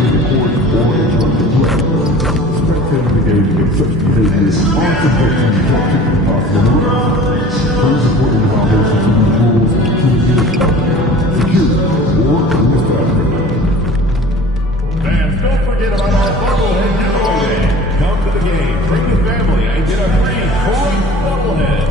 the court or interrupt the play. Spectators engaging in such behavior are subject to infraction and possible murder. Please report any violations of these rules to the security or police department. Fans, don't forget about our bobblehead giveaway. Come to the game, bring the family, and get a free Coors bobblehead.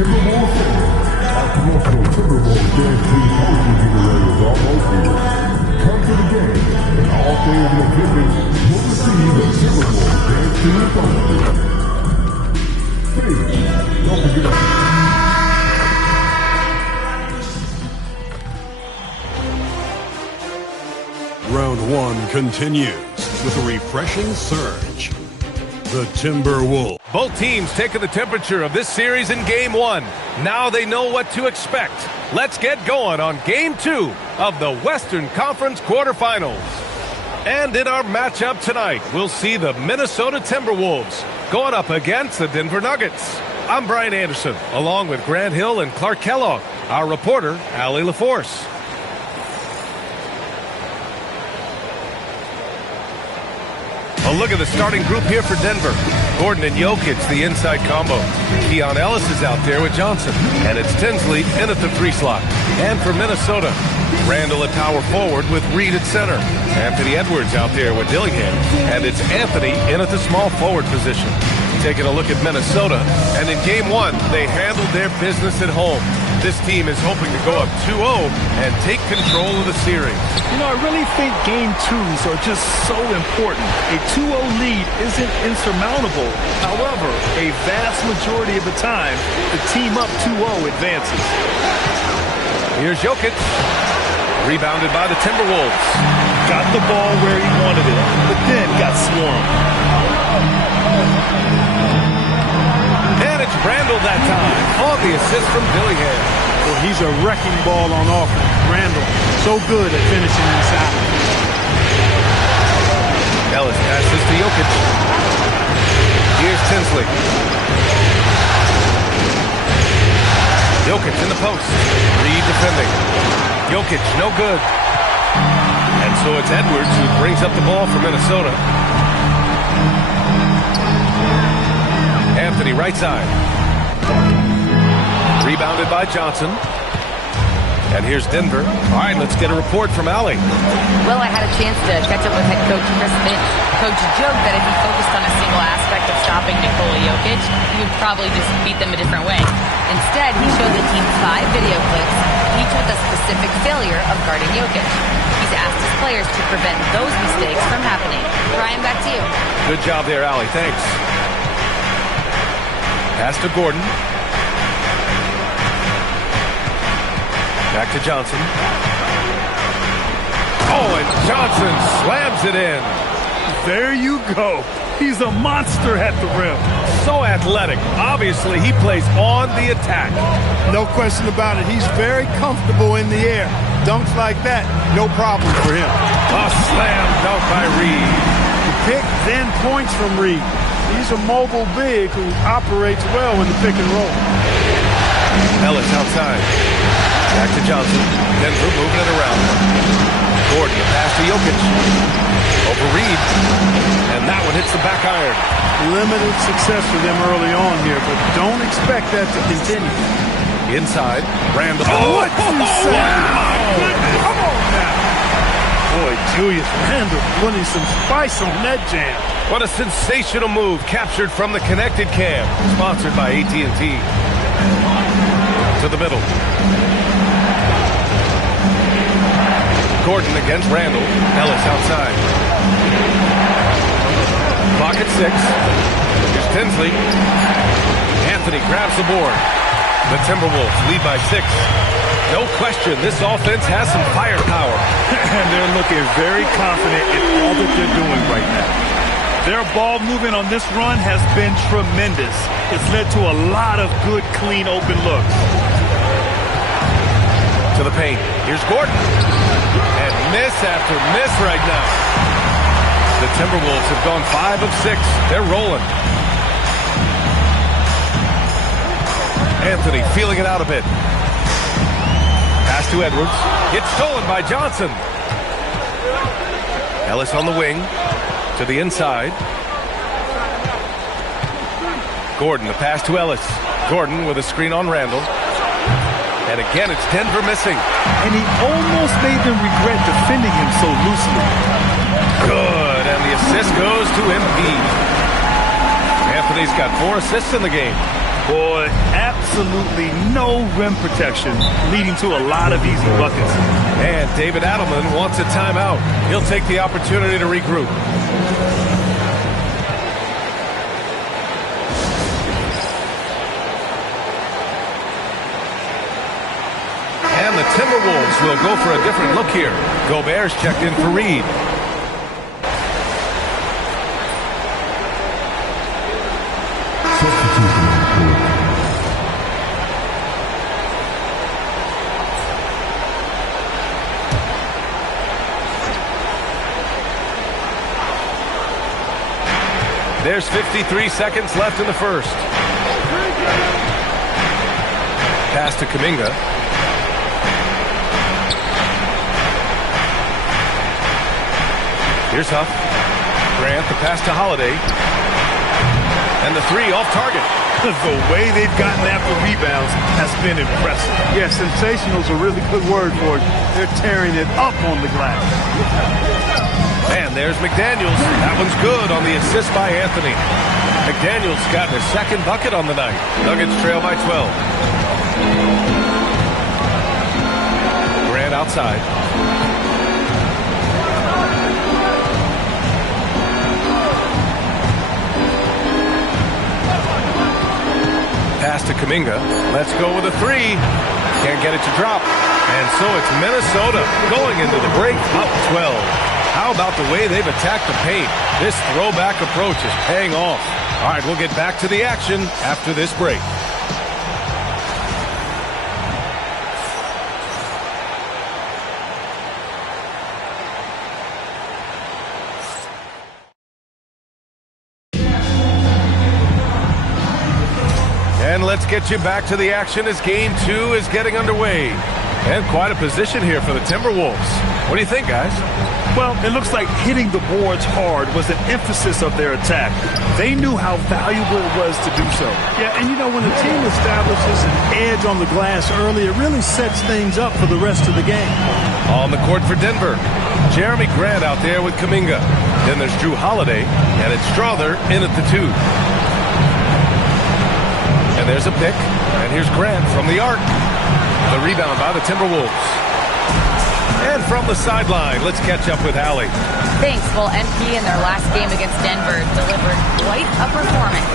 Timberwolf fans, our promotional Timberwolf Dance Team Poetry giveaway is almost here. Come to the game, and all fans in attendance will receive a Timberwolf Dance Team Poetry. Please, don't forget. Round one continues with a refreshing surge. The Timberwolves. Both teams taking the temperature of this series in Game 1. Now they know what to expect. Let's get going on Game 2 of the Western Conference quarterfinals. And in our matchup tonight, we'll see the Minnesota Timberwolves going up against the Denver Nuggets. I'm Brian Anderson, along with Grant Hill and Clark Kellogg, our reporter, Allie LaForce. A look at the starting group here for Denver. Gordon and Jokic, the inside combo. Keon Ellis is out there with Johnson. And it's Tinsley in at the 3 slot. And for Minnesota, Randall at power forward with Reed at center. Anthony Edwards out there with Dillingham. And it's Anthony in at the small forward position. Taking a look at Minnesota, and in Game 1, they handled their business at home. This team is hoping to go up 2-0 and take control of the series. You know, I really think Game 2s are just so important. A 2-0 lead isn't insurmountable. However, a vast majority of the time, the team up 2-0 advances. Here's Jokic. Rebounded by the Timberwolves. Got the ball where he wanted it, but then got swarmed. And it's Randall that time on the assist from Dillingham. Well, he's a wrecking ball on offense. Randall, so good at finishing inside. Ellis passes to Jokic. Here's Tinsley. Jokic in the post. Reed defending. Jokic, no good. And so it's Edwards who brings up the ball for Minnesota. Anthony, right side. Rebounded by Johnson. And here's Denver. All right, let's get a report from Allie. Well, I had a chance to catch up with head coach Chris Finch. Coach joked that if he focused on a single aspect of stopping Nikola Jokic, he would probably just beat them a different way. Instead, he showed the team 5 video clips, each with a specific failure of guarding Jokic. He's asked his players to prevent those mistakes from happening. Brian, back to you. Good job there, Allie. Thanks. Pass to Gordon. Back to Johnson. Oh, and Johnson slams it in. There you go. He's a monster at the rim. So athletic. Obviously, he plays on the attack. No question about it. He's very comfortable in the air. Dunks like that, no problem for him. A slam dunk by Reed. Pick, then points from Reed. He's a mobile big who operates well in the pick and roll. Ellis outside. Back to Johnson. Denver moving it around. Gordon, the pass to Jokic. Over Reed. And that one hits the back iron. Limited success for them early on here, but don't expect that to continue. Inside. Randall. Oh, what you say? Come on now. Boy, Julius Randall putting some spice on that jam. What a sensational move captured from the connected cam. Sponsored by AT&T. To the middle. Gordon against Randall. Ellis outside. Clock at 6. Here's Tinsley. Anthony grabs the board. The Timberwolves lead by 6. No question, this offense has some firepower. And they're looking very confident in all that they're doing right now. Their ball movement on this run has been tremendous. It's led to a lot of good, clean, open looks. To the paint. Here's Gordon. And miss after miss right now. The Timberwolves have gone 5 of 6. They're rolling. Anthony feeling it out a bit. Pass to Edwards. It's stolen by Johnson. Ellis on the wing. To the inside. Gordon, the pass to Ellis. Gordon with a screen on Randall. And again, it's Denver missing. And he almost made them regret defending him so loosely. Good, and the assist goes to Embiid. Anthony's got 4 assists in the game. Boy, absolutely no rim protection, leading to a lot of easy buckets. And David Adelman wants a timeout. He'll take the opportunity to regroup. And the Timberwolves will go for a different look here. Gobert's checked in for Reed. Substitution on the court. There's 53 seconds left in the first. Pass to Kuminga. Here's Huff. Grant, the pass to Holiday. And the 3 off target. The way they've gotten after rebounds has been impressive. Yeah, sensational is a really good word for it. They're tearing it up on the glass. And there's McDaniels. That one's good on the assist by Anthony. McDaniels got his second bucket on the night. Nuggets trail by 12. Grant outside. Pass to Kuminga. Let's go with a 3. Can't get it to drop. And so it's Minnesota going into the break up 12. How about the way they've attacked the paint? This throwback approach is paying off. All right, we'll get back to the action after this break. And let's get you back to the action as Game 2 is getting underway. And quite a position here for the Timberwolves. What do you think, guys? Well, it looks like hitting the boards hard was an emphasis of their attack. They knew how valuable it was to do so. Yeah, and you know, when a team establishes an edge on the glass early, it really sets things up for the rest of the game. On the court for Denver, Jeremy Grant out there with Kuminga. Then there's Drew Holiday, and it's Strother in at the 2. And there's a pick, and here's Grant from the arc. The rebound by the Timberwolves. And from the sideline, let's catch up with Allie. Thanks. Well, MP in their last game against Denver delivered quite a performance.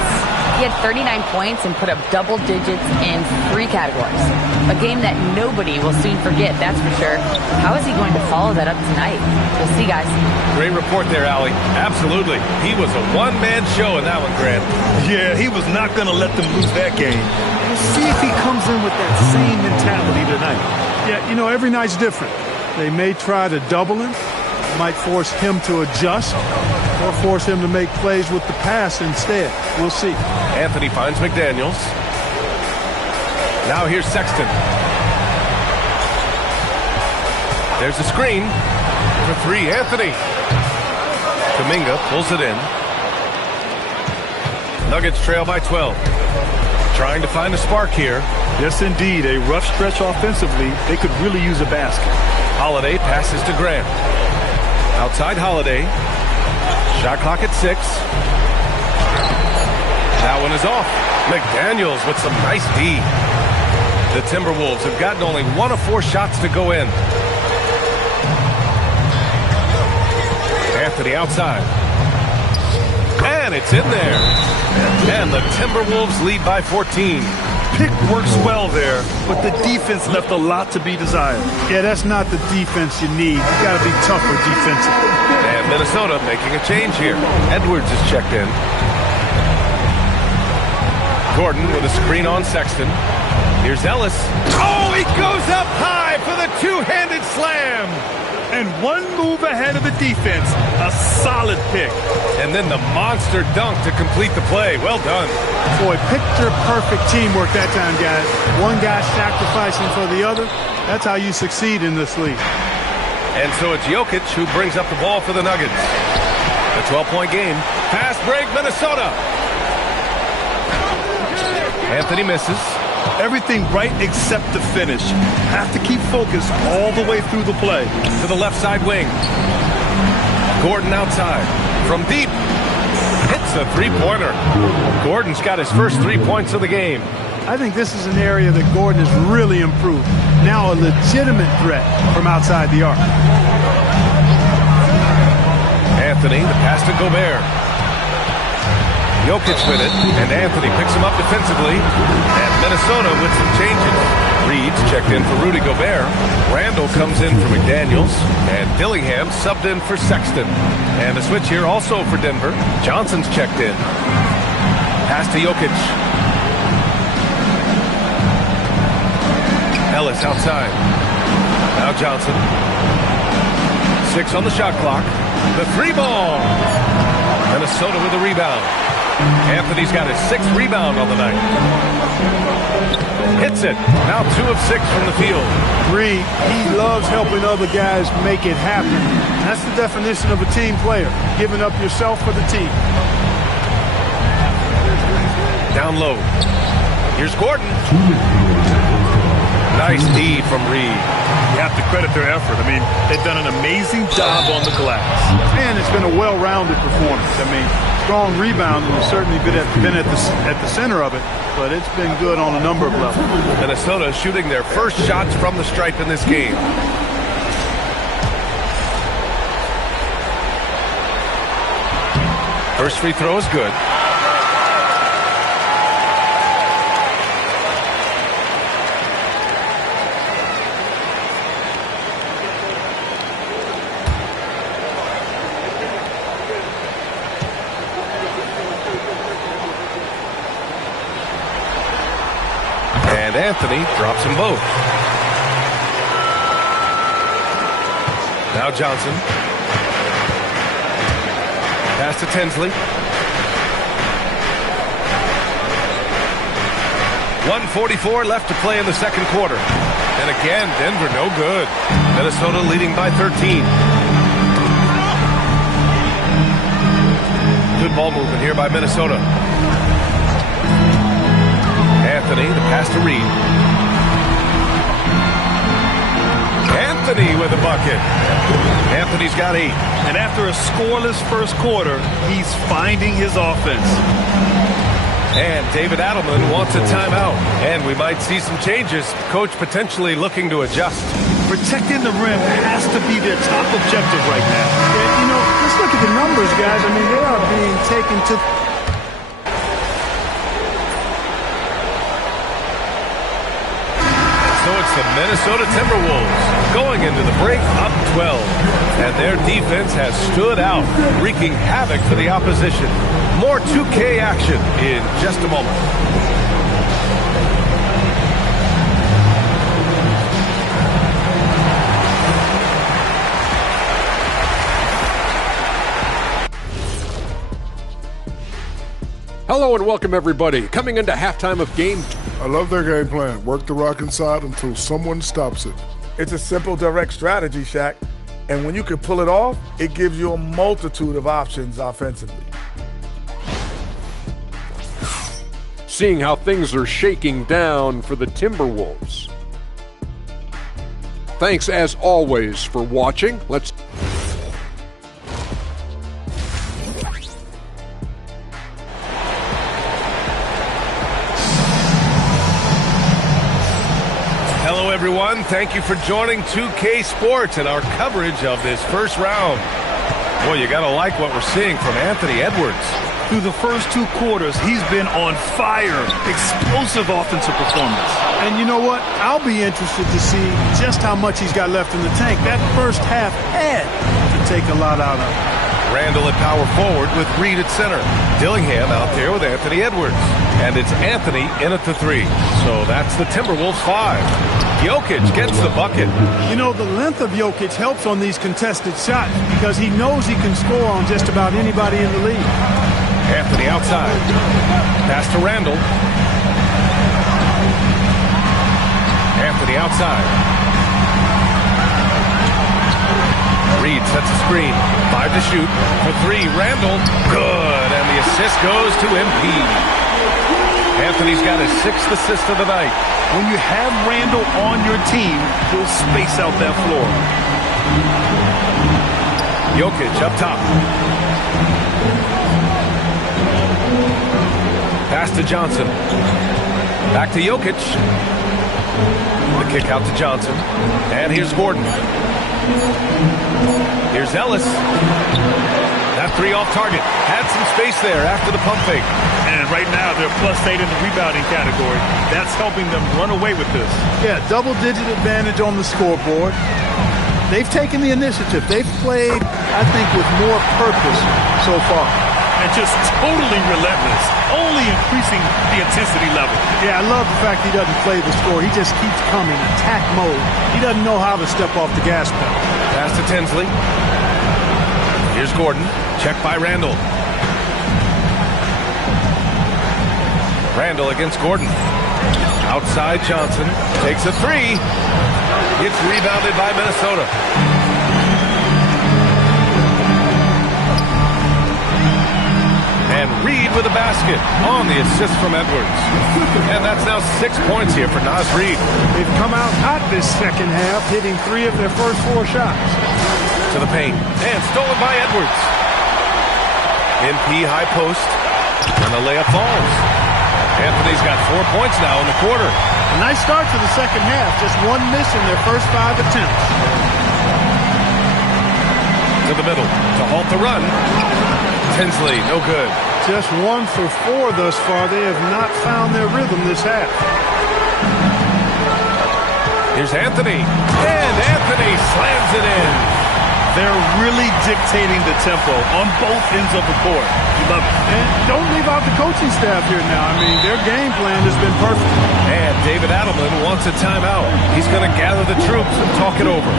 He had 39 points and put up double digits in 3 categories. A game that nobody will soon forget, that's for sure. How is he going to follow that up tonight? We'll see, guys. Great report there, Allie. Absolutely. He was a one-man show in that one, Grant. Yeah, he was not going to let them lose that game. We'll see if he comes in with that same mentality tonight. Yeah, you know, every night's different. They may try to double him, might force him to adjust, or force him to make plays with the pass instead. We'll see. Anthony finds McDaniels. Now here's Sexton. There's the screen. For 3, Anthony. Kuminga pulls it in. Nuggets trail by 12. Trying to find a spark here. Yes, indeed. A rough stretch offensively. They could really use a basket. Holiday passes to Grant. Outside Holiday. Shot clock at 6. That one is off. McDaniels with some nice D. The Timberwolves have gotten only 1 of 4 shots to go in. Anthony outside. And it's in there. And the Timberwolves lead by 14. Pick works well there, but the defense left a lot to be desired. Yeah, that's not the defense you need. You got to be tougher defensively. And Minnesota making a change here. Edwards is checked in. Gordon with a screen on Sexton. Here's Ellis. Oh, he goes up high for the two-handed slam. And one move ahead of the defense. A solid pick. And then the monster dunk to complete the play. Well done. Boy, picture-perfect teamwork that time, guys. One guy sacrificing for the other. That's how you succeed in this league. And so it's Jokic who brings up the ball for the Nuggets. A 12-point game. Fast break, Minnesota. Anthony misses. Everything right except the finish. Have to keep focused all the way through the play. To the left side wing. Gordon outside. From deep. Hits a three-pointer. Gordon's got his first 3 points of the game. I think this is an area that Gordon has really improved. Now a legitimate threat from outside the arc. Anthony, the pass to Gobert. Jokic with it, and Anthony picks him up defensively. And Minnesota with some changes. Reed's checked in for Rudy Gobert. Randall comes in for McDaniels. And Dillingham subbed in for Sexton. And a switch here also for Denver. Johnson's checked in. Pass to Jokic. Ellis outside. Now Johnson. 6 on the shot clock. The three ball. Minnesota with the rebound. Anthony's got his 6th rebound on the night. Hits it. Now 2 of 6 from the field. Reed, he loves helping other guys make it happen. That's the definition of a team player, giving up yourself for the team. Down low. Here's Gordon. Nice D from Reed. You have to credit their effort. I mean, they've done an amazing job on the glass. And it's been a well-rounded performance. I mean, strong rebounding has certainly been at the center of it, but it's been good on a number of levels. Minnesota shooting their first shots from the stripe in this game. First free throw is good. And Anthony drops them both. Now Johnson. Pass to Tinsley. 1:44 left to play in the second quarter. And again, Denver no good. Minnesota leading by 13. Good ball movement here by Minnesota. Anthony, the pass to Reed. Anthony with a bucket. Anthony's got 8. And after a scoreless first quarter, he's finding his offense. And David Adelman wants a timeout. And we might see some changes. Coach potentially looking to adjust. Protecting the rim has to be their top objective right now. And, you know, just look at the numbers, guys. I mean, they are being taken to... So it's the Minnesota Timberwolves going into the break up 12. And their defense has stood out, wreaking havoc for the opposition. More 2K action in just a moment. Hello and welcome everybody. Coming into halftime of game. I love their game plan. Work the rock inside until someone stops it. It's a simple, direct strategy, Shaq. And when you can pull it off, it gives you a multitude of options offensively. Seeing how things are shaking down for the Timberwolves. Thanks as always for watching. Let's Hello, everyone. Thank you for joining 2K Sports and our coverage of this first round. Boy, you got to like what we're seeing from Anthony Edwards. Through the first 2 quarters, he's been on fire. Explosive offensive performance. And you know what? I'll be interested to see just how much he's got left in the tank. That first half had to take a lot out of him. Randall at power forward with Reed at center. Dillingham out there with Anthony Edwards. And it's Anthony in at the 3. So that's the Timberwolves 5. Jokic gets the bucket. You know, the length of Jokic helps on these contested shots because he knows he can score on just about anybody in the league. Anthony outside. Pass to Randall. Anthony outside. Reed sets a screen. 5 to shoot. For 3, Randall. Good. And the assist goes to MP. Anthony's got his 6th assist of the night. When you have Randall on your team, he'll space out that floor. Jokic up top. Pass to Johnson. Back to Jokic. The kick out to Johnson. And here's Gordon. Here's Ellis. That 3 off target. Had some space there after the pump fake. And right now, they're +8 in the rebounding category. That's helping them run away with this. Yeah, double-digit advantage on the scoreboard. They've taken the initiative. They've played, I think, with more purpose so far. And just totally relentless, only increasing the intensity level. Yeah, I love the fact he doesn't play the score. He just keeps coming, attack mode. He doesn't know how to step off the gas pedal. Pass to Tinsley. Here's Gordon. Checked by Randall. Randall against Gordon. Outside Johnson. Takes a 3. It's rebounded by Minnesota. And Reed with a basket on the assist from Edwards. And that's now 6 points here for Naz Reed. They've come out hot this second half, hitting 3 of their first 4 shots. To the paint. And stolen by Edwards. MP high post. And the layup falls. Anthony's got 4 points now in the quarter. A nice start to the second half. Just 1 miss in their first 5 attempts. To the middle. To halt the run. Tinsley, no good. Just 1 for 4 thus far. They have not found their rhythm this half. Here's Anthony. And Anthony slams it in. They're really dictating the tempo on both ends of the court. You love it. And don't leave out the coaching staff here now. I mean, their game plan has been perfect. And David Adelman wants a timeout. He's going to gather the troops and talk it over.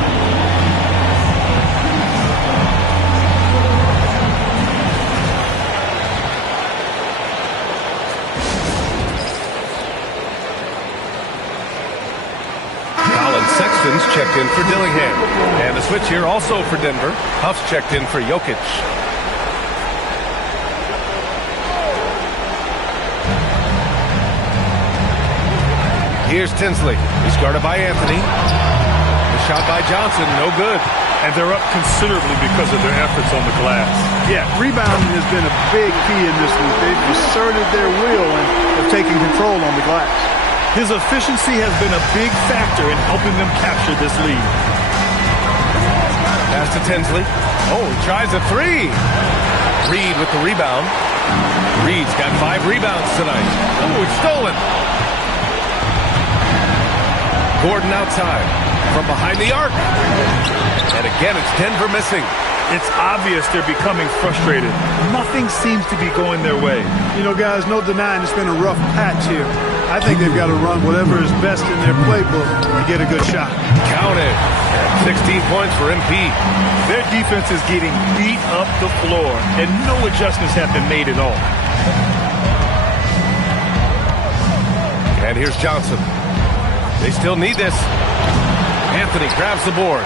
Sexton's checked in for Dillingham. And the switch here also for Denver. Huff's checked in for Jokic. Here's Tinsley. He's guarded by Anthony. The shot by Johnson, no good. And they're up considerably because of their efforts on the glass. Yeah, rebounding has been a big key in this one. They've asserted their will and have taken control on the glass. His efficiency has been a big factor in helping them capture this lead. Pass to Tinsley. Oh, he tries a 3. Reed with the rebound. Reed's got 5 rebounds tonight. Oh, it's stolen. Gordon outside from behind the arc. And again, it's Denver missing. It's obvious they're becoming frustrated. Nothing seems to be going their way. You know, guys, no denying it's been a rough patch here. I think they've got to run whatever is best in their playbook to get a good shot. Count it. 16 points for MP. Their defense is getting beat up the floor, and no adjustments have been made at all. And here's Johnson. They still need this. Anthony grabs the board.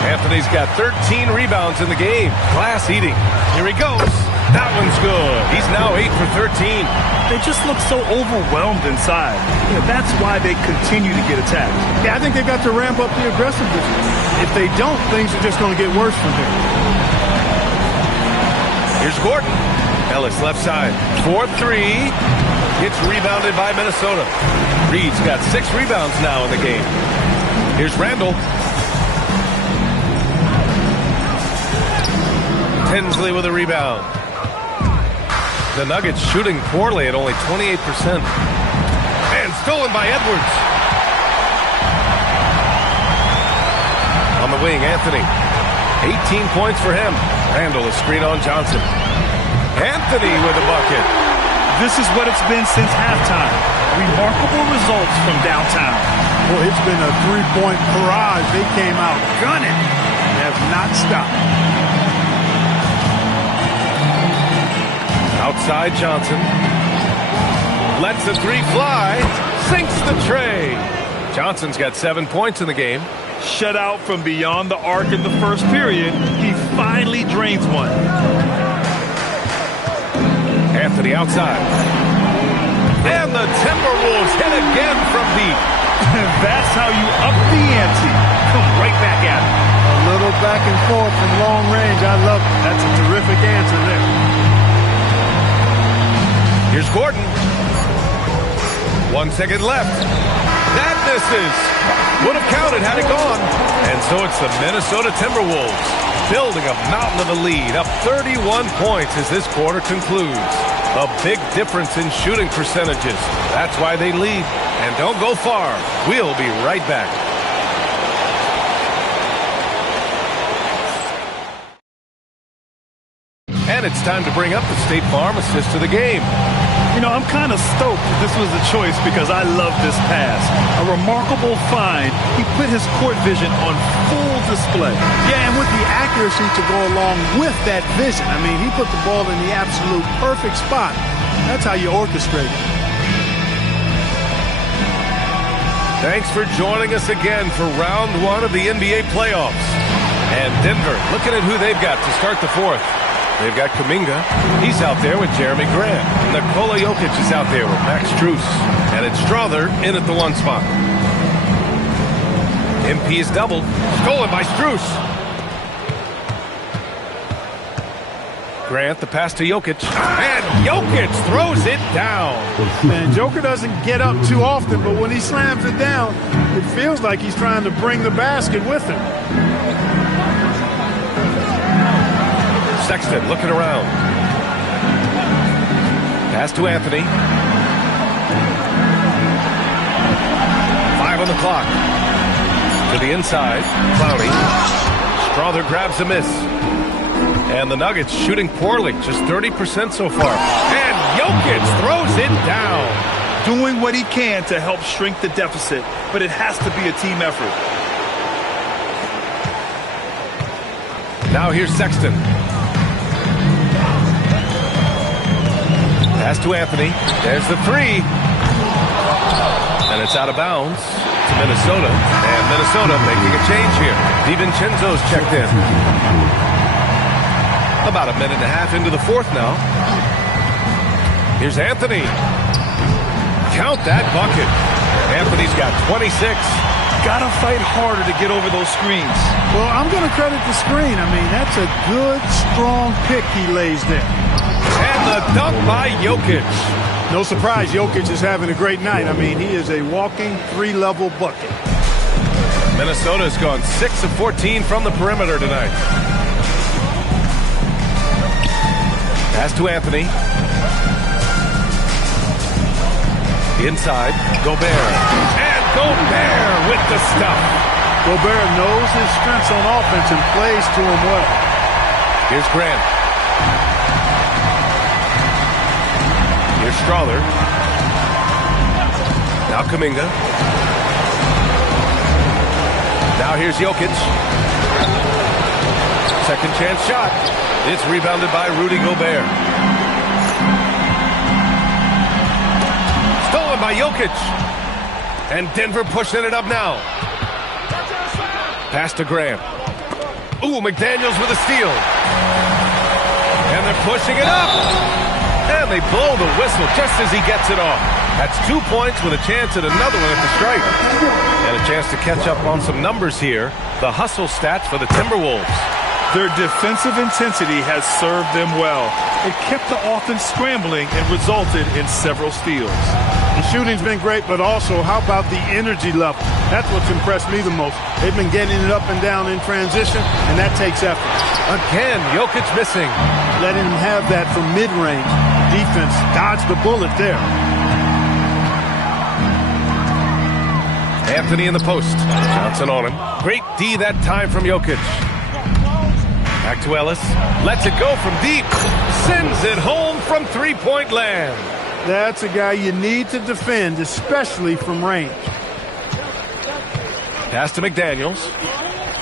Anthony's got 13 rebounds in the game. Glass eating. Here he goes. That one's good. He's now 8 for 13. They just look so overwhelmed inside. You know, that's why they continue to get attacked. Yeah, I think they've got to ramp up the aggressiveness. If they don't, things are just going to get worse from here. Here's Gordon. Ellis left side. 4-3. Gets rebounded by Minnesota. Reed's got 6 rebounds now in the game. Here's Randall. Tinsley with a rebound. The Nuggets shooting poorly at only 28%. And stolen by Edwards. On the wing, Anthony. 18 points for him. Randall, a screen on Johnson. Anthony with a bucket. This is what it's been since halftime. Remarkable results from downtown. Boy, it's been a three-point barrage. They came out gunning and have not stopped. Outside Johnson. Lets the three fly. Sinks the tray. Johnson's got 7 points in the game. Shut out from beyond the arc in the first period. He finally drains one. Anthony outside. And the Timberwolves hit again from deep. That's how you up the ante. Come right back at it. A little back and forth from long range. I love it. That's a terrific answer there. Here's Gordon. 1 second left. That misses. Would have counted had it gone. And so it's the Minnesota Timberwolves building a mountain of a lead, up 31 points as this quarter concludes. A big difference in shooting percentages. That's why they lead. And don't go far. We'll be right back. And it's time to bring up the State Farm assist to the game. You know, I'm kind of stoked that this was a choice because I love this pass. A remarkable find. He put his court vision on full display. Yeah, and with the accuracy to go along with that vision. I mean, he put the ball in the absolute perfect spot. That's how you orchestrate it. Thanks for joining us again for round one of the NBA playoffs. And Denver looking at who they've got to start the fourth. They've got Kuminga. He's out there with Jeremy Grant. Nikola Jokic is out there with Max Strus. And it's Strother in at the one spot. MP is doubled. Stolen by Strus. Grant, the pass to Jokic. And Jokic throws it down. Man, Joker doesn't get up too often, but when he slams it down, it feels like he's trying to bring the basket with him. Sexton looking around. Pass to Anthony. 5 on the clock. To the inside. Clowney. Strother grabs a miss. And the Nuggets shooting poorly. Just 30% so far. And Jokic throws it down. Doing what he can to help shrink the deficit, but it has to be a team effort. Now here's Sexton. Pass to Anthony. There's the three. And it's out of bounds to Minnesota. And Minnesota making a change here. DiVincenzo's checked in. About a minute and a half into the fourth now. Here's Anthony. Count that bucket. Anthony's got 26. Gotta fight harder to get over those screens. Well, I'm going to credit the screen. I mean, that's a good, strong pick he lays there. And the dunk by Jokic. No surprise, Jokic is having a great night. I mean, he is a walking three-level bucket. Minnesota's gone 6 of 14 from the perimeter tonight. Pass to Anthony. Inside, Gobert. And Gobert with the stuff. Gobert knows his strengths on offense and plays to him well. Here's Grant. Here's Strother. Now Kuminga. Now here's Jokic. Second chance shot. It's rebounded by Rudy Gobert. Stolen by Jokic. And Denver pushing it up now. Pass to Grant. Ooh, McDaniels with a steal. And they're pushing it up. And they blow the whistle just as he gets it off. That's 2 points with a chance at another one at the stripe. And a chance to catch up on some numbers here. The hustle stats for the Timberwolves. Their defensive intensity has served them well. It kept the offense scrambling and resulted in several steals. The shooting's been great, but also how about the energy level? That's what's impressed me the most. They've been getting it up and down in transition, and that takes effort. Again, Jokic missing. Letting him have that from mid-range. Defense dodged the bullet there. Anthony in the post. Johnson on him. Great D that time from Jokic. Back to Ellis. Lets it go from deep. Sends it home from three-point land. That's a guy you need to defend, especially from range. Pass to McDaniels.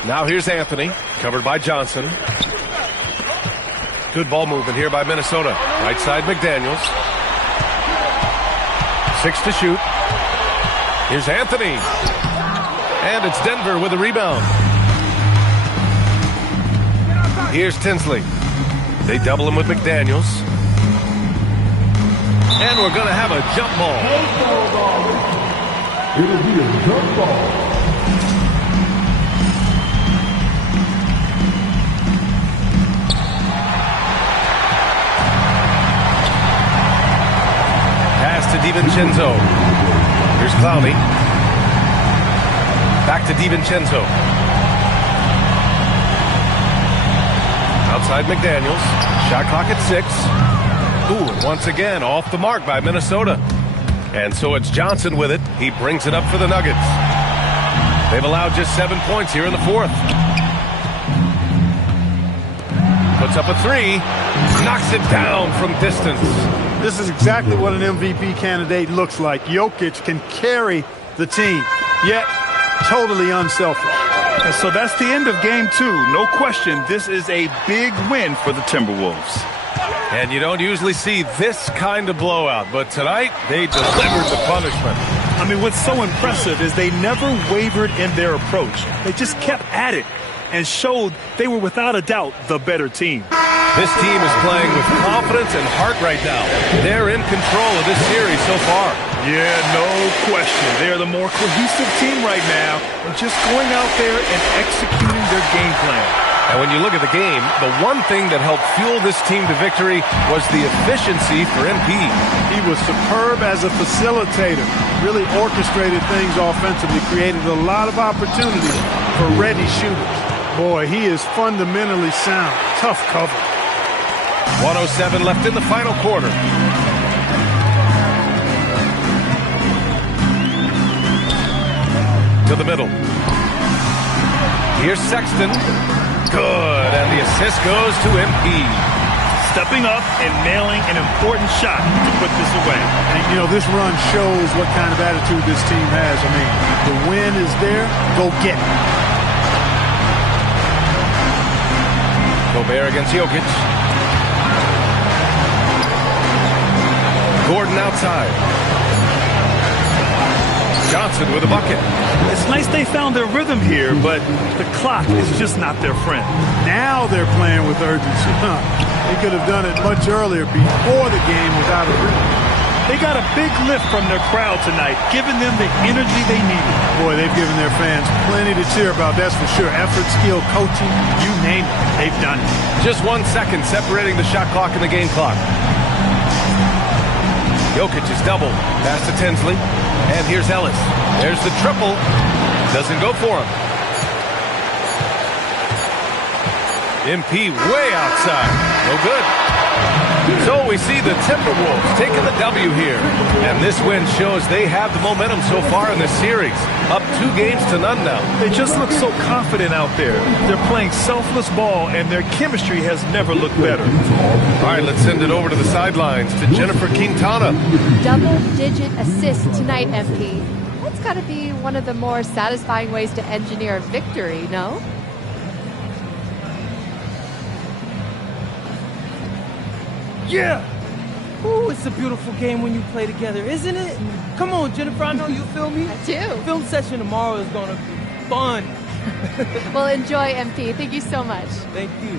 Now here's Anthony, covered by Johnson. Good ball movement here by Minnesota. Right side McDaniels. 6 to shoot. Here's Anthony. And it's Denver with a rebound. Here's Tinsley. They double him with McDaniels. And we're going to have a jump ball. It'll be a jump ball. Pass to DiVincenzo. Here's Clowney. Back to DiVincenzo. Outside McDaniels. Shot clock at 6. Ooh, and once again, off the mark by Minnesota. And so it's Johnson with it. He brings it up for the Nuggets. They've allowed just 7 points here in the fourth. Puts up a 3. Knocks it down from distance. This is exactly what an MVP candidate looks like. Jokic can carry the team, yet totally unselfish. And so that's the end of game 2. No question, this is a big win for the Timberwolves. And you don't usually see this kind of blowout, but tonight they delivered the punishment. I mean, what's so impressive is they never wavered in their approach. They just kept at it and showed they were without a doubt the better team. This team is playing with confidence and heart right now. They're in control of this series so far. Yeah, no question. They're the more cohesive team right now, and just going out there and executing their game plan. And when you look at the game, the one thing that helped fuel this team to victory was the efficiency for MP. He was superb as a facilitator, really orchestrated things offensively, created a lot of opportunities for ready shooters. Boy, he is fundamentally sound. Tough cover. 1:07 left in the final quarter. To the middle. Here's Sexton. Good, and the assist goes to MP. Stepping up and nailing an important shot to put this away. And, you know, this run shows what kind of attitude this team has. I mean, the win is there. Go get it. Gobert against Jokic. Gordon outside. Johnson with a bucket. It's nice they found their rhythm here, but the clock is just not their friend. Now they're playing with urgency. They could have done it much earlier before the game without a rhythm. They got a big lift from their crowd tonight, giving them the energy they needed. Boy, they've given their fans plenty to cheer about, that's for sure. Effort, skill, coaching, you name it, they've done it. Just 1 second separating the shot clock and the game clock. Jokic is doubled. Pass to Tinsley. And here's Ellis. There's the triple. Doesn't go for him. MP way outside. No good. So we see the Timberwolves taking the W here. And this win shows they have the momentum so far in this series. Up 2 games to none now. They just look so confident out there. They're playing selfless ball, and their chemistry has never looked better. All right, let's send it over to the sidelines to Jennifer Quintana. Double-digit assist tonight, MP. That's got to be one of the more satisfying ways to engineer a victory, no? Yeah! Ooh, it's a beautiful game when you play together, isn't it? Come on, Jennifer, I know you feel me. I do. Film session tomorrow is going to be fun. Well, enjoy, MP. Thank you so much. Thank you.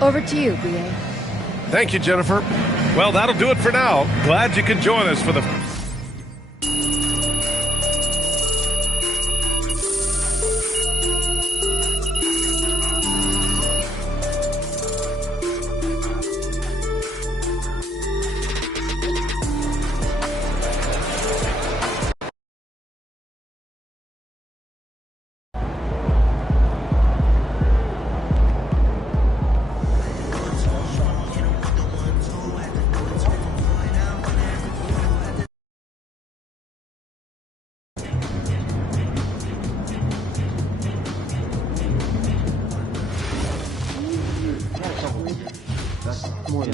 Over to you, B.A. Thank you, Jennifer. Well, that'll do it for now. Glad you could join us for the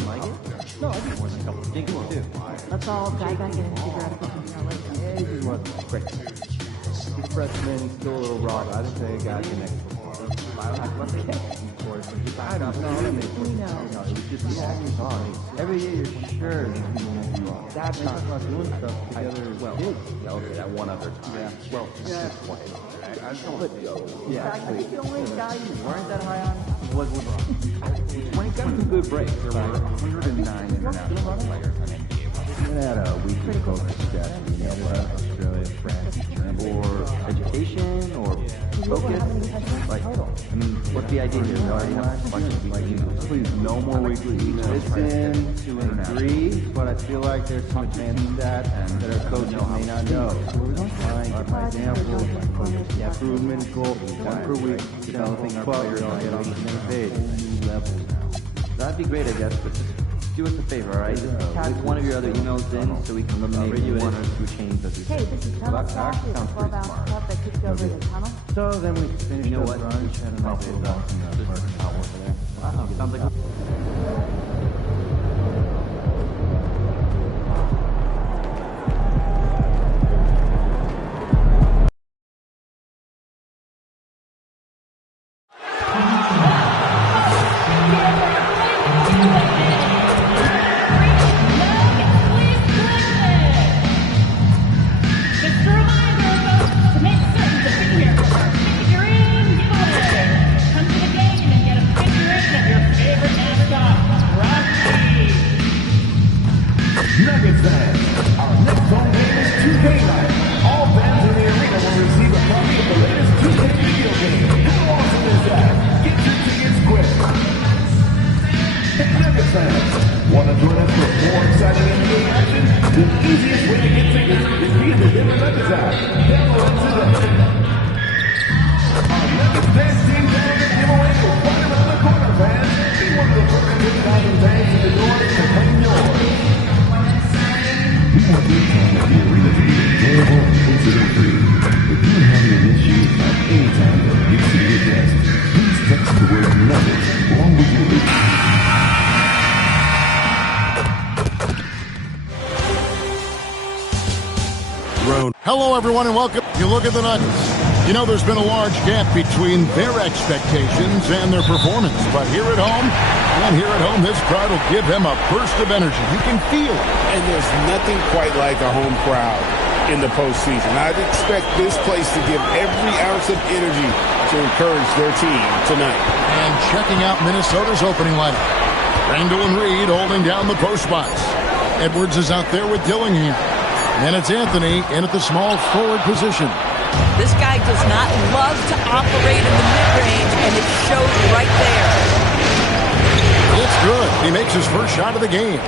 like it? No, I just won a couple of games too. Let's all dive back in and figure out if we can later. Yeah, he was great. He's a freshman, he's still a little raw, but I didn't say a guy can next before. I don't have to let the catch. I don't know. It was just every year you're sure that's not us doing stuff together. Well, okay, that one other time. Yeah. Well, yeah. I think the only guy you weren't that high on was LeBron. When he got some good breaks, there were 109 international players on NBA. We had a weekly coaching staff in Canada, Australia, France, or education, or focus. Like, I mean, what's the idea here? We already have a bunch of weekly. Please, no more weekly. Listen to and agree, but I feel like there's some advanced stats that our coaches may not know. So we're going to find examples, improvement goal, one per week, developing our players to get on the same page. New level now. That'd be great, I guess, but just do us a favor, all right? Just tag one of your other emails in so we can eliminate one or two chains as we Hey, this is Tunnel Stash. It's a 12-ounce cup that kicks over the tunnel. So then we finish the brunch and a nice little walk in the park. Wow, sounds like Nuggets fans, our next home game is 2K night. All fans in the arena will receive a copy of the latest 2K video game. How awesome is that? Get your tickets quick. Hey Nuggets fans, want to join us for more exciting NBA action? The easiest way to get tickets is via the Denver Nuggets app. Download it today. Our Nuggets dance team tournament giveaway is right around the corner, fans. Be one of the first 50,000 fans in the door to claim yours. We want your time at the arena to be enjoyable and incident-free. If you're having an issue at any time that needs to be addressed, please text the word Nuggets along with your Hello, everyone, and welcome. You look at the Nuggets. You know, there's been a large gap between their expectations and their performance. But here at home, this crowd will give them a burst of energy. You can feel it. And there's nothing quite like a home crowd in the postseason. I'd expect this place to give every ounce of energy to encourage their team tonight. And checking out Minnesota's opening lineup. Randall and Reed holding down the post spots. Edwards is out there with Dillingham. And it's Anthony in at the small forward position. This guy does not love to operate in the mid-range, and it shows right there. It's good. He makes his first shot of the game.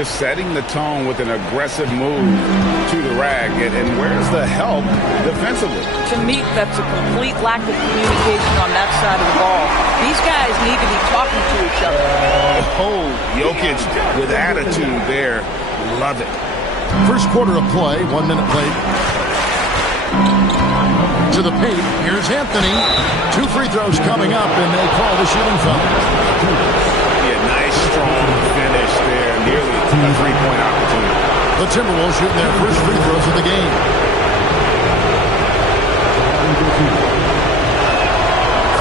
Just setting the tone with an aggressive move to the rack. And where's the help defensively? To me, that's a complete lack of communication on that side of the ball. These guys need to be talking to each other. Oh, Jokic with attitude there. Love it. First quarter of play, 1 minute played. To the paint, here's Anthony. 2 free throws coming up, and they call the shooting foul. Yeah, nice, strong finish there. Nearly a three-point opportunity. The Timberwolves shooting their first free throws of the game.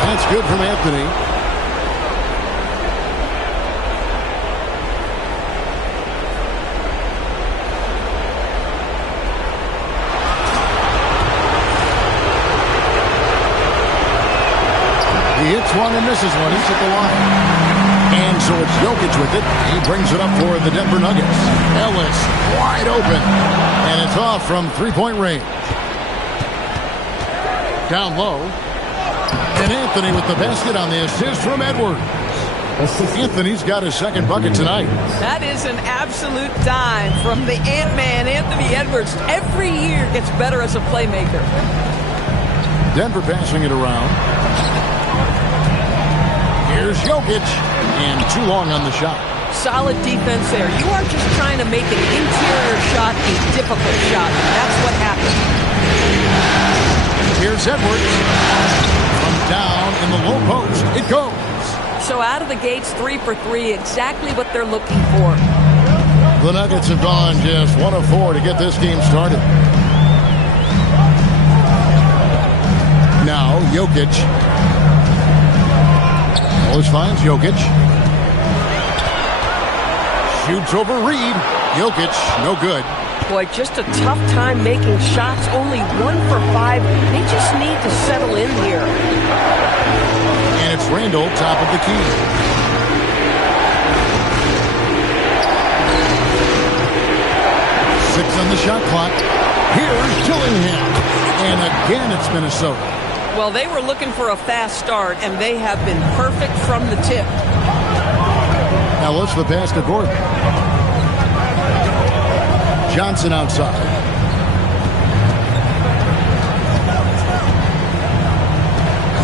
That's good from Anthony. He hits one and misses one. He's at the line. And so it's Jokic with it. He brings it up for the Denver Nuggets. Ellis wide open. And it's off from three-point range. Down low. And Anthony with the basket on the assist from Edwards. Anthony's got his second bucket tonight. That is an absolute dime from the Ant-Man, Anthony Edwards. Every year gets better as a playmaker. Denver passing it around. Here's Jokic, and too long on the shot. Solid defense there. You are just trying to make an interior shot a difficult shot. That's what happened. Here's Edwards. From down in the low post. It goes. So out of the gates, 3 for 3, exactly what they're looking for. The Nuggets have gone just 1 of 4 to get this game started. Now, Jokic. Ellis finds Jokic. Shoots over Reed. Jokic, no good. Boy, just a tough time making shots. Only 1 for 5. They just need to settle in here. And it's Randall, top of the key. Six on the shot clock. Here's Dillingham. And again, it's Minnesota. Well, they were looking for a fast start, and they have been perfect from the tip. Ellis, the pass to Gordon. Johnson outside.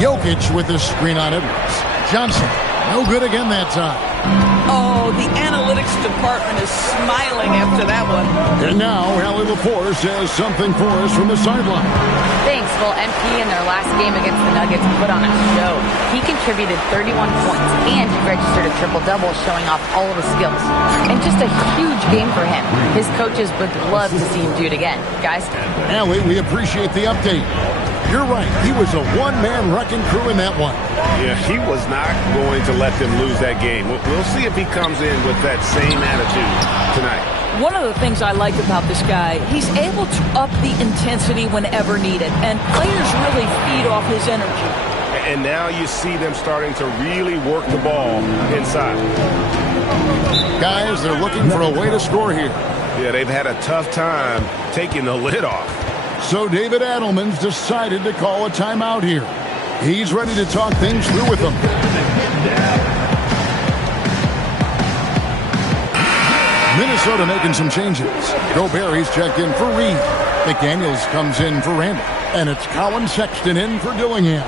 Jokic with the screen on Edwards. Johnson, no good again that time. Oh, the analytics department is smiling after that one. And now, Allie LaForce has something for us from the sideline. Thanks. Well, MP in their last game against the Nuggets put on a show. He contributed 31 points and registered a triple-double, showing off all of his skills. And just a huge game for him. His coaches would love to see him do it again. Guys? Allie, we appreciate the update. You're right. He was a one-man wrecking crew in that one. Yeah, he was not going to let them lose that game. We'll see if he comes in with that same attitude tonight. One of the things I like about this guy, he's able to up the intensity whenever needed, and players really feed off his energy. And now you see them starting to really work the ball inside. Guys, they're looking for a way to score here. Yeah, they've had a tough time taking the lid off. So David Adelman's decided to call a timeout here. He's ready to talk things through with them. Minnesota making some changes. Gobert, he's checked in for Reed. McDaniels comes in for Randall. And it's Colin Sexton in for Dillingham.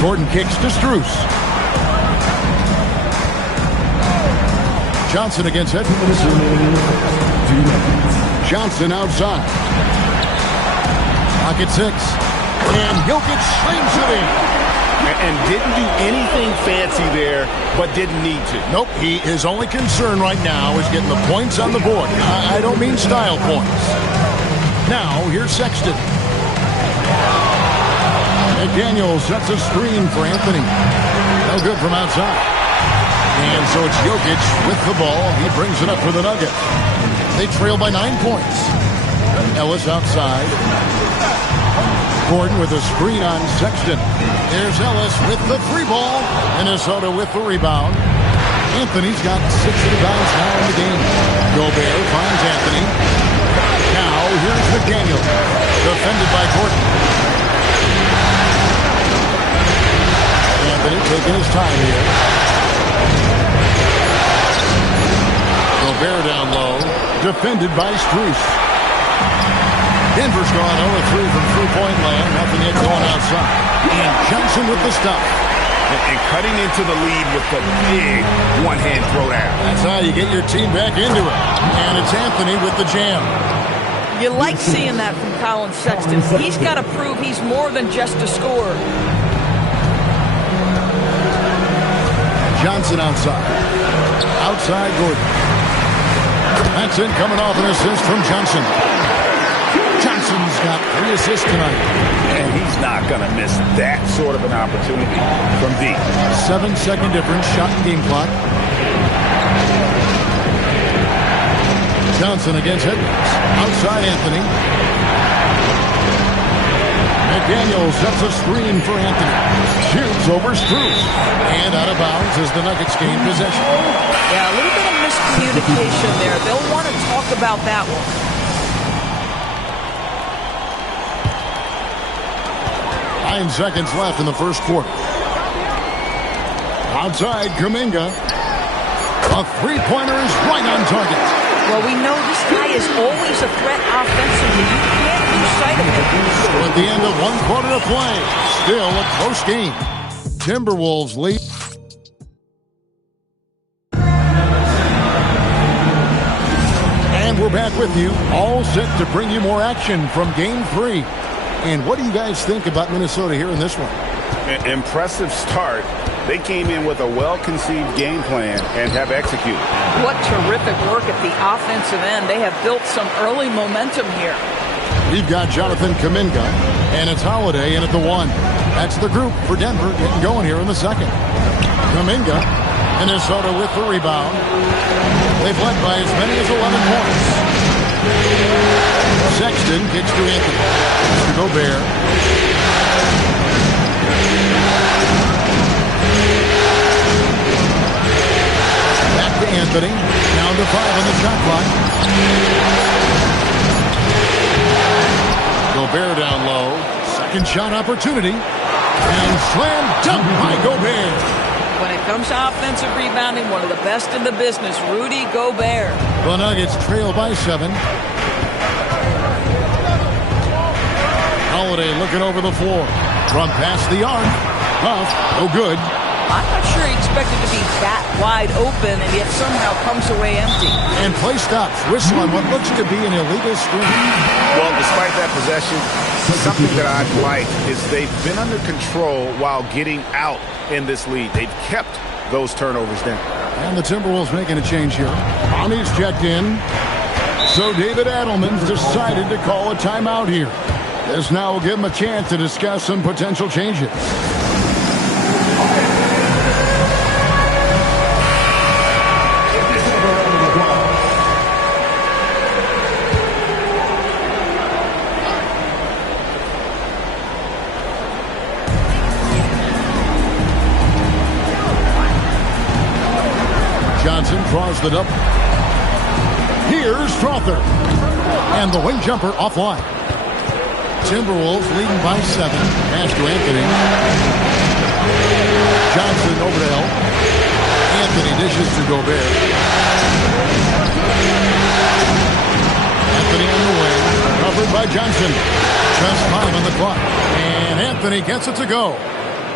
Gordon kicks to Strus. Johnson against Edwards. Johnson outside. Pocket 6. And Jokic slings it in. And didn't do anything fancy there, but didn't need to. Nope, his only concern right now is getting the points on the board. I don't mean style points. Now, here's Sexton. McDaniels sets a screen for Anthony. No good from outside. And so it's Jokic with the ball. He brings it up for the Nuggets. They trail by 9 points. Ellis outside. Gordon with a screen on Sexton. There's Ellis with the free ball. Minnesota with the rebound. Anthony's got 6 rebounds now in the game. Gobert finds Anthony. Now here's McDaniel. Defended by Gordon. Anthony taking his time here. Gobert down low. Defended by Strus. Denver's gone 0-3 from three-point land. Nothing yet going outside. And Johnson with the stop. And cutting into the lead with the big one-hand throwdown. That's how you get your team back into it. And it's Anthony with the jam. You like seeing that from Colin Sexton. He's got to prove he's more than just a scorer. Johnson outside. Outside Gordon. That's in coming off an assist from Johnson. Johnson's got 3 assists tonight. And he's not going to miss that sort of an opportunity from deep. 7-second difference, shot and game clock. Johnson against Edwards. Outside Anthony. McDaniels sets a screen for Anthony. Shoots over Strus. And out of bounds as the Nuggets gain possession. Yeah, a little bit of miscommunication there. They'll want to talk about that one. 9 seconds left in the first quarter. Outside, Kuminga. A three-pointer is right on target. Well, we know this guy is always a threat offensively. You can't lose sight of him. So at the end of 1 quarter of play, still a close game. Timberwolves lead. And we're back with you, all set to bring you more action from Game 3. And what do you guys think about Minnesota here in this one? Impressive start. They came in with a well-conceived game plan and have executed. What terrific work at the offensive end. They have built some early momentum here. We've got Jonathan Kuminga, and it's Holiday in at the 1. That's the group for Denver getting going here in the second. Kuminga, Minnesota with the rebound. They've led by as many as 11 points. Sexton kicks to Anthony. To Gobert. Back to Anthony. Down to 5 on the shot clock. Gobert down low. Second shot opportunity. And slam dunk by Gobert. When it comes to offensive rebounding, one of the best in the business, Rudy Gobert. The Nuggets trail by 7. Holiday looking over the floor. From past the arc. Huff, no good. I'm not sure he expected to be that wide open and yet somehow comes away empty. And play stops. Whistle on what looks to be an illegal screen. Well, despite that possession, something that I like is they've been under control while getting out in this lead. They've kept those turnovers down. And the Timberwolves making a change here. Bonnie's checked in. So David Adelman's decided to call a timeout here. This now will give him a chance to discuss some potential changes. Johnson draws the double. Here's Strother. And the wing jumper offline. Timberwolves leading by 7. Pass to Anthony. Johnson over to help. Anthony dishes to Gobert. Anthony on the wing. Covered by Johnson. Just 5 on the clock. And Anthony gets it to go.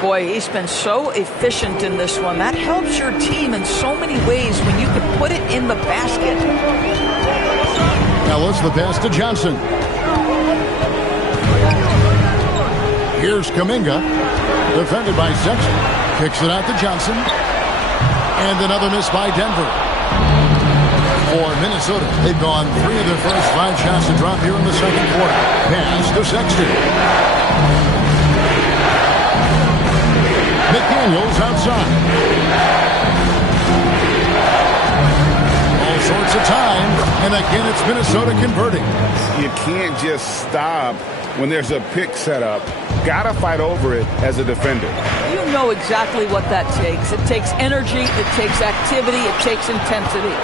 Boy, he's been so efficient in this one. That helps your team in so many ways when you can put it in the basket. Ellis the pass to Johnson. Here's Kuminga. Defended by Sexton. Kicks it out to Johnson. And another miss by Denver. For Minnesota, they've gone 3 of their first 5 shots to drop here in the second quarter. Pass to Sexton. McDaniels outside. All sorts of time. And again, it's Minnesota converting. You can't just stop when there's a pick set up. Gotta fight over it as a defender. You know exactly what that takes. It takes energy, it takes activity, it takes intensity.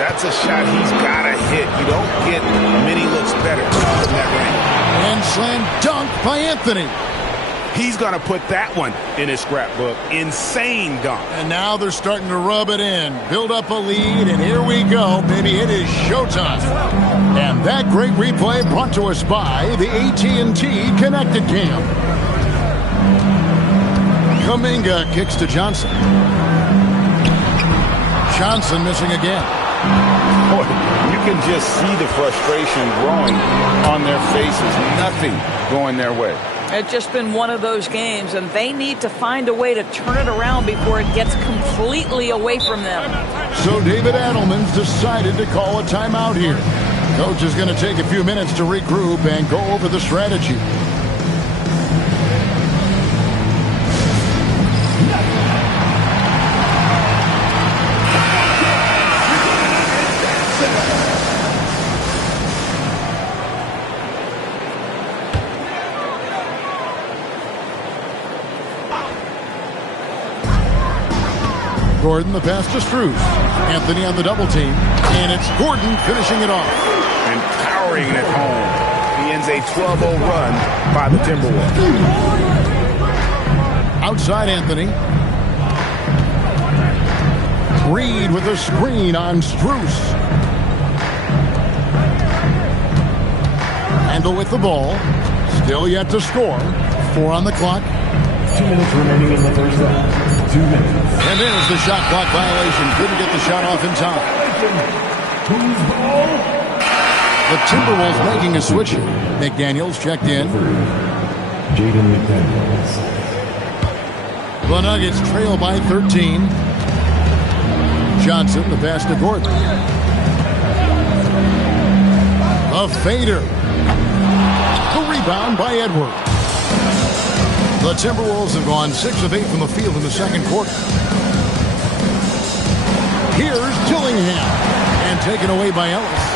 That's a shot he's gotta hit. You don't get many looks better from that range. And slam dunk by Anthony. He's going to put that one in his scrapbook. Insane dunk. And now they're starting to rub it in. Build up a lead, and here we go. Baby, it is showtime. And that great replay brought to us by the AT&T Connected Cam. Kuminga kicks to Johnson. Johnson missing again. Boy, you can just see the frustration growing on their faces. Nothing going their way. It's just been one of those games, and they need to find a way to turn it around before it gets completely away from them. So David Adelman's decided to call a timeout here. Coach is going to take a few minutes to regroup and go over the strategy. Gordon, the pass to Strus. Anthony on the double team. And it's Gordon finishing it off. And powering it home. He ends a 12-0 run by the Timberwolves. Outside Anthony. Reed with a screen on Strus. Handle with the ball. Still yet to score. 4 on the clock. 2 minutes remaining in the first half. 2 minutes. And there's the shot clock violation. Couldn't get the shot off in time. The Timberwolves making a switch here. McDaniels checked in. Jaden McDaniels. The Nuggets trail by 13. Johnson, the pass to Gordon. A fader. The rebound by Edwards. The Timberwolves have gone 6 of 8 from the field in the second quarter. Here's Dillingham. And taken away by Ellis.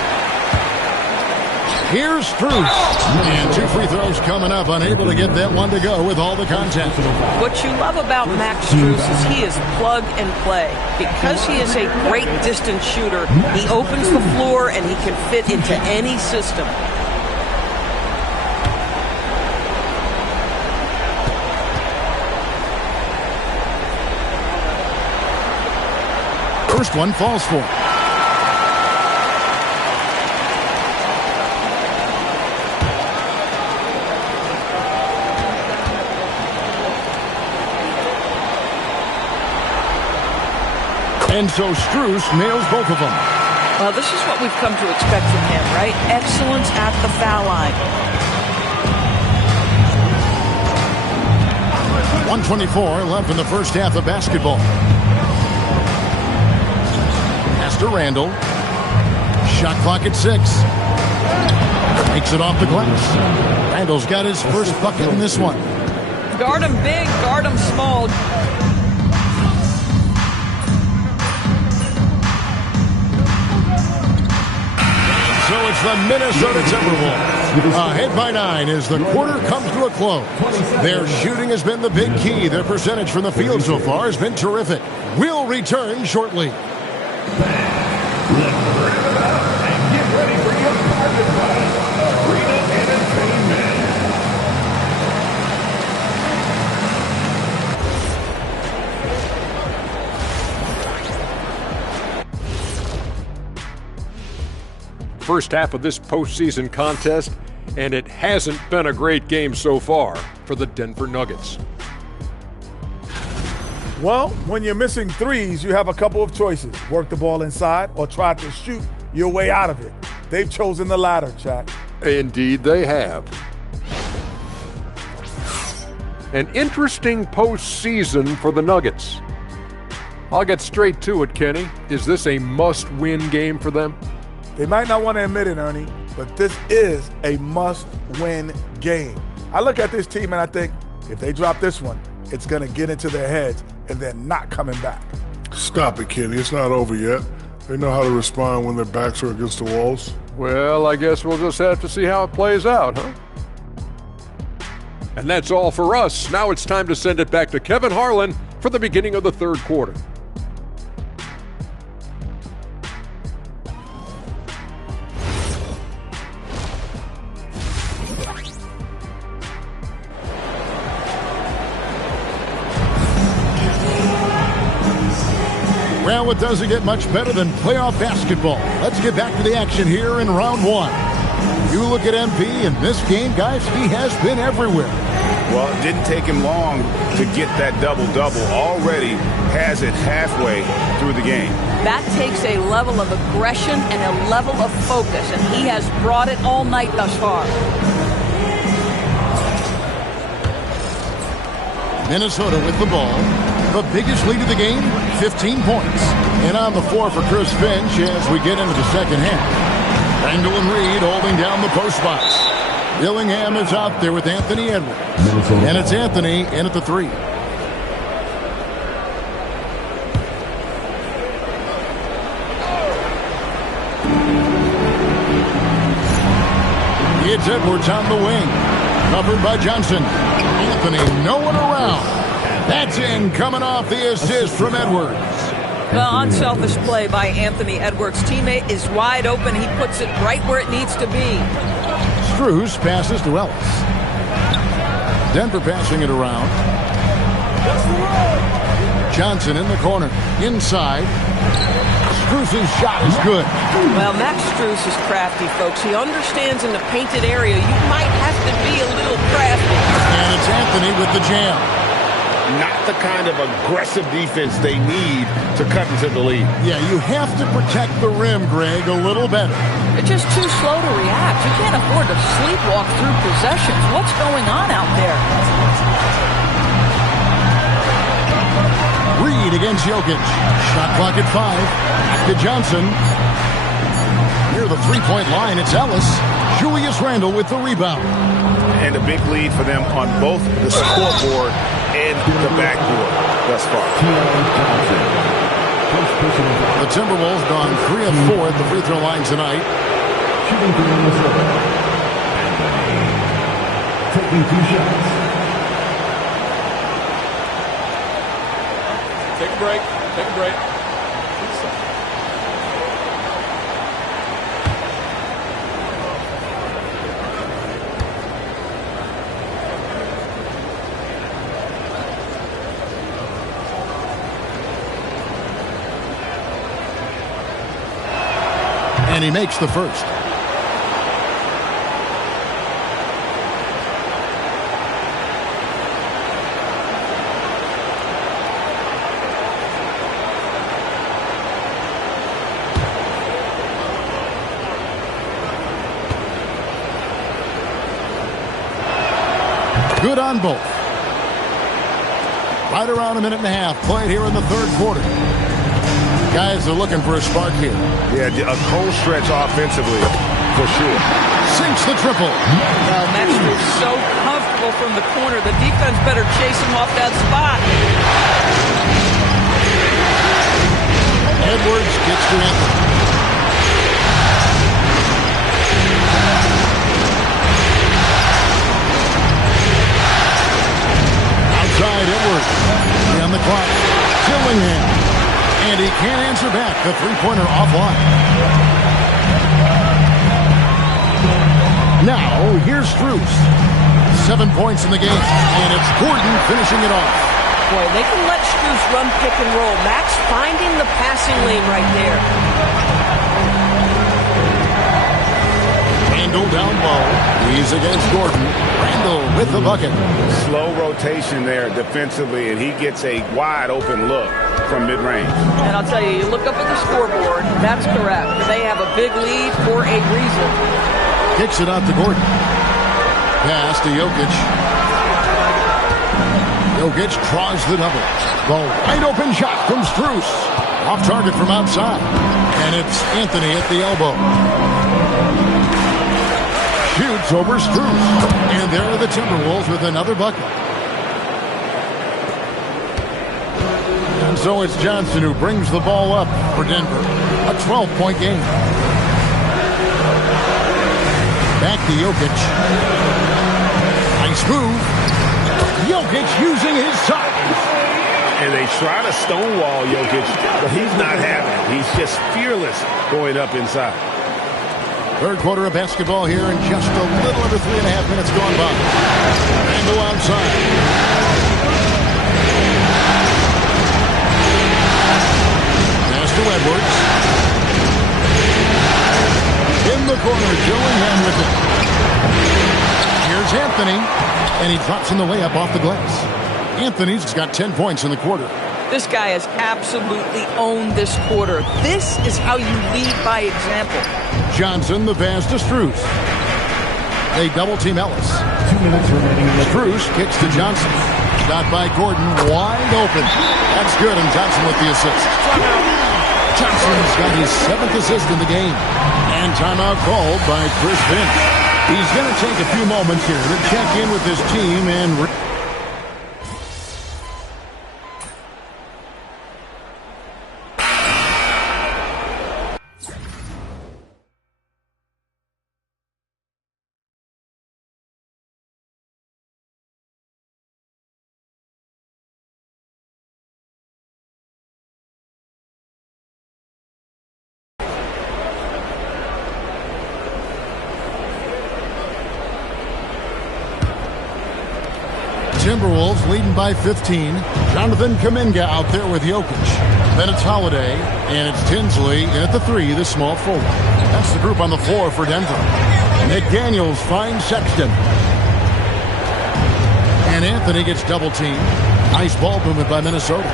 Here's Strus. And 2 free throws coming up. Unable to get that one to go with all the contact. What you love about Max Strus is he is plug and play. Because he is a great distance shooter, he opens the floor and he can fit into any system. First one falls for him. And so Strus nails both of them. Well, this is what we've come to expect from him, right? Excellence at the foul line. 1:24 left in the first half of basketball. Pass to Randall. Shot clock at 6. Takes it off the glass. Randall's got his first bucket in this one. Guard him big, guard him small. So it's the Minnesota Timberwolves. Ahead by 9 as the quarter comes to a close. Their shooting has been the big key. Their percentage from the field so far has been terrific. We'll return shortly. First half of this postseason contest, and it hasn't been a great game so far for the Denver Nuggets. Well, when you're missing threes, you have a couple of choices. Work the ball inside or try to shoot your way out of it. They've chosen the latter, Jack. Indeed they have. An interesting postseason for the Nuggets. I'll get straight to it, Kenny. Is this a must-win game for them? They might not want to admit it, Ernie, but this is a must-win game. I look at this team and I think if they drop this one, it's going to get into their heads and they're not coming back. Stop it, Kenny. It's not over yet. They know how to respond when their backs are against the walls. Well, I guess we'll just have to see how it plays out, huh? And that's all for us. Now it's time to send it back to Kevin Harlan for the beginning of the third quarter. Well, it doesn't get much better than playoff basketball. Let's get back to the action here in round 1. You look at MP in this game, guys, he has been everywhere. Well, it didn't take him long to get that double-double. Already has it halfway through the game. That takes a level of aggression and a level of focus, and he has brought it all night thus far. Minnesota with the ball. The biggest lead of the game, 15 points. And on the floor for Chris Finch as we get into the second half. Randall and Reed holding down the post box. Dillingham is out there with Anthony Edwards. And it's Anthony in at the 3. It's Edwards on the wing. Covered by Johnson. Anthony, no one around. That's in, coming off the assist from Edwards. The unselfish play by Anthony Edwards' teammate is wide open. He puts it right where it needs to be. Strus passes to Ellis. Denver passing it around. Johnson in the corner. Inside. Strus's shot is good. Well, Max Strus is crafty, folks. He understands in the painted area you might have to be a little crafty. And it's Anthony with the jam. Not the kind of aggressive defense they need to cut into the lead. Yeah, you have to protect the rim, Greg, a little better. They're just too slow to react. You can't afford to sleepwalk through possessions. What's going on out there? lead against Jokic. Shot clock at 5. Back to Johnson. Near the three-point line, it's Ellis. Julius Randle with the rebound. And a big lead for them on both the scoreboard and the backboard thus far. The Timberwolves gone 3 of 4 at the free throw line tonight. Shooting for Minnesota. Taking 2 shots. Take a break. Take a break. And he makes the first. Good on both. Right around a minute and a half played here in the third quarter. Guys are looking for a spark here. Yeah, a cold stretch offensively, for sure. Sinks the triple. Well, Max Strus so comfortable from the corner. The defense better chase him off that spot. Edwards gets to Anthony. Outside Edwards. On the clock. Dillingham. And he can't answer back. The three-pointer offline. Now, here's Strus. 7 points in the game. And it's Gordon finishing it off. Boy, they can let Strus run pick and roll. Max finding the passing lane right there. Randle down low. He's against Gordon. Randle with the bucket. Slow rotation there defensively, and he gets a wide open look from mid-range. And I'll tell you, you look up at the scoreboard, that's correct. They have a big lead for a reason. Kicks it out to Gordon. Pass to Jokic. Jokic draws the double. The wide open shot from Strus. Off target from outside. And it's Anthony at the elbow. Shoots over Strus. And there are the Timberwolves with another bucket. And so it's Johnson who brings the ball up for Denver. A 12-point game. Back to Jokic. Nice move. Jokic using his size. And they try to stonewall Jokic, but he's not having it. He's just fearless going up inside. Third quarter of basketball here in just a little under 3.5 minutes gone by. Randle outside. Pass to Edwards. In the corner, Dillingham with it. Here's Anthony, and he drops in the layup off the glass. Anthony's got 10 points in the quarter. This guy has absolutely owned this quarter. This is how you lead by example. Johnson, the pass to Strus. They double-team Ellis. 2 minutes remaining. Strus kicks to Johnson. Got by Gordon, wide open. That's good, and Johnson with the assist. Johnson's got his 7th assist in the game. And timeout called by Chris Finch. He's going to take a few moments here to check in with his team and... Timberwolves leading by 15. Jonathan Kuminga out there with Jokic. Then it's Holiday, and it's Tinsley at the 3, the small forward. That's the group on the floor for Denver. McDaniels finds Sexton. And Anthony gets double-teamed. Nice ball movement by Minnesota.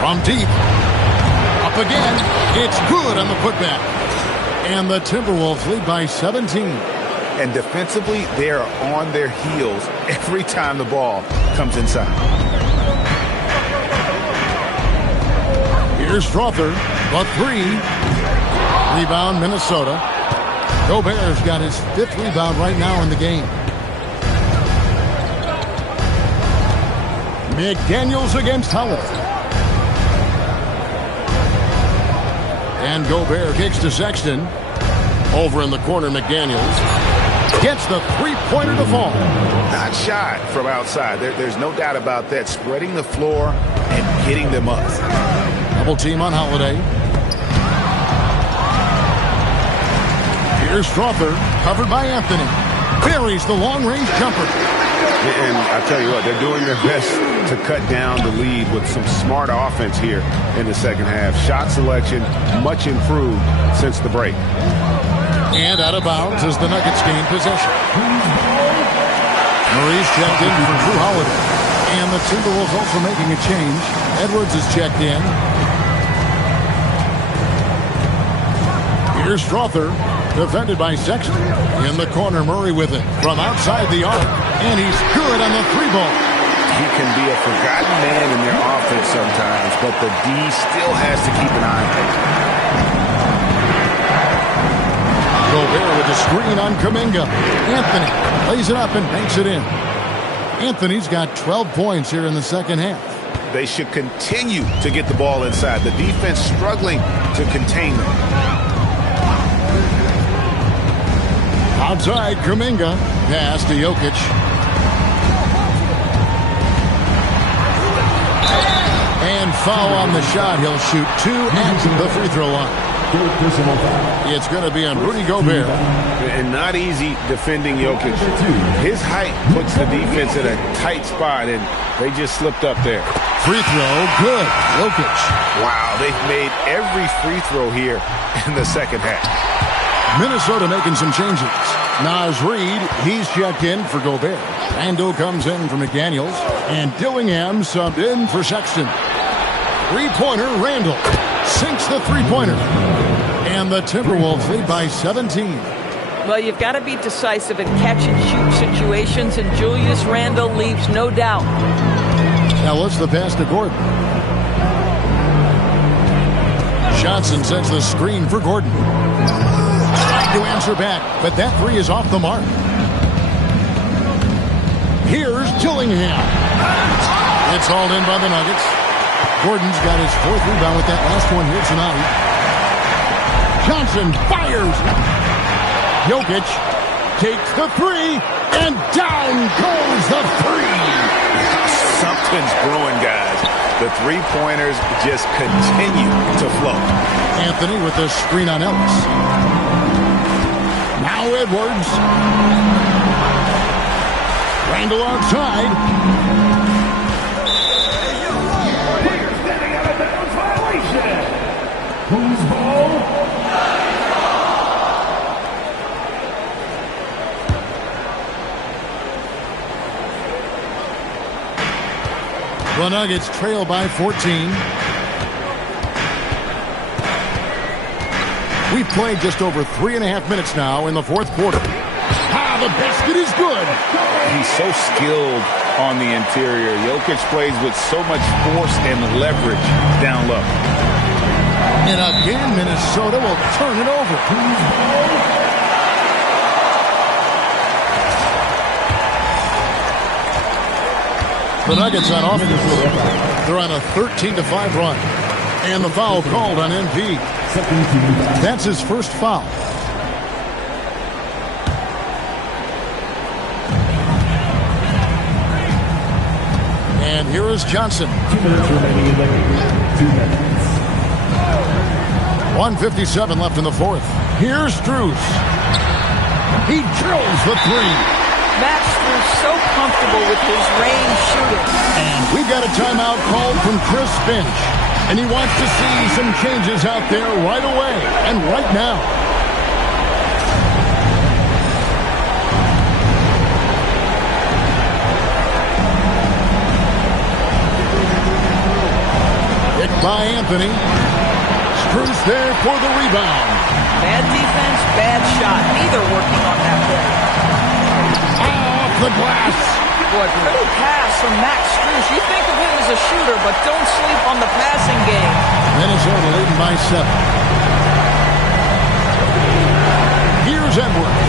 From deep. Up again. It's good on the putback. And the Timberwolves lead by 17. And defensively, they are on their heels every time the ball comes inside. Here's Strother, the three. Rebound, Minnesota. Gobert's got his 5th rebound right now in the game. McDaniels against Howard. And Gobert kicks to Sexton. Over in the corner, McDaniels gets the three-pointer to fall. Not shy from outside. There's no doubt about that. Spreading the floor and getting them up. Double team on Holiday. Here's Strother, covered by Anthony. Buries the long-range jumper. And I tell you what, they're doing their best to cut down the lead with some smart offense here in the second half. Shot selection much improved since the break. And out of bounds as the Nuggets gain possession. Murray's checked in for Drew Holiday. And the Timberwolves also making a change. Edwards is checked in. Here's Strother, defended by Sexton. In the corner, Murray with it from outside the arc. And he's good on the three ball. He can be a forgotten man in their offense sometimes, but the D still has to keep an eye on him. Gobert with the screen on Kuminga. Anthony lays it up and banks it in. Anthony's got 12 points here in the second half. They should continue to get the ball inside. The defense struggling to contain them. Outside, Kuminga. Pass to Jokic. And foul on the shot. He'll shoot 2 at the free throw line. It's going to be on Rudy Gobert. And not easy defending Jokic. His height puts the defense in a tight spot, and they just slipped up there. Free throw, good. Jokic. Wow, they've made every free throw here in the second half. Minnesota making some changes. Naz Reid, he's checked in for Gobert. Randall comes in for McDaniels. And Dillingham subbed in for Sexton. Three-pointer, Randall sinks the three-pointer. And the Timberwolves lead by 17. Well, you've got to be decisive in catch-and-shoot situations, and Julius Randle leaves no doubt. Ellis the pass to Gordon. Johnson sends the screen for Gordon. Trying to answer back, but that three is off the mark. Here's Dillingham. It's hauled in by the Nuggets. Gordon's got his 4th rebound with that last one here tonight. Johnson fires. Jokic takes the three, and down goes the three. Something's brewing, guys. The three-pointers just continue to flow. Anthony with the screen on Ellis. Now Edwards. Randall outside. Standing out of bounds violation. Who's ball? The Nuggets trail by 14. We've played just over 3.5 minutes now in the fourth quarter. The basket is good. He's so skilled on the interior. Jokic plays with so much force and leverage down low. And again, Minnesota will turn it over. The Nuggets on offense. They're on a 13-5 run. And the foul called on MP. That's his first foul. And here is Johnson. 1:57 left in the fourth. Here's Strus. He drills the three. Max Strus so comfortable with his range shooting. And we've got a timeout called from Chris Finch. And he wants to see some changes out there right away and right now. Picked by Anthony. Strus there for the rebound. Bad defense, bad shot. Neither working on that play. Off the glass. Boy, pretty pass from Max Strus. You think of him as a shooter, but don't sleep on the passing game. by 7. Here's Edwards.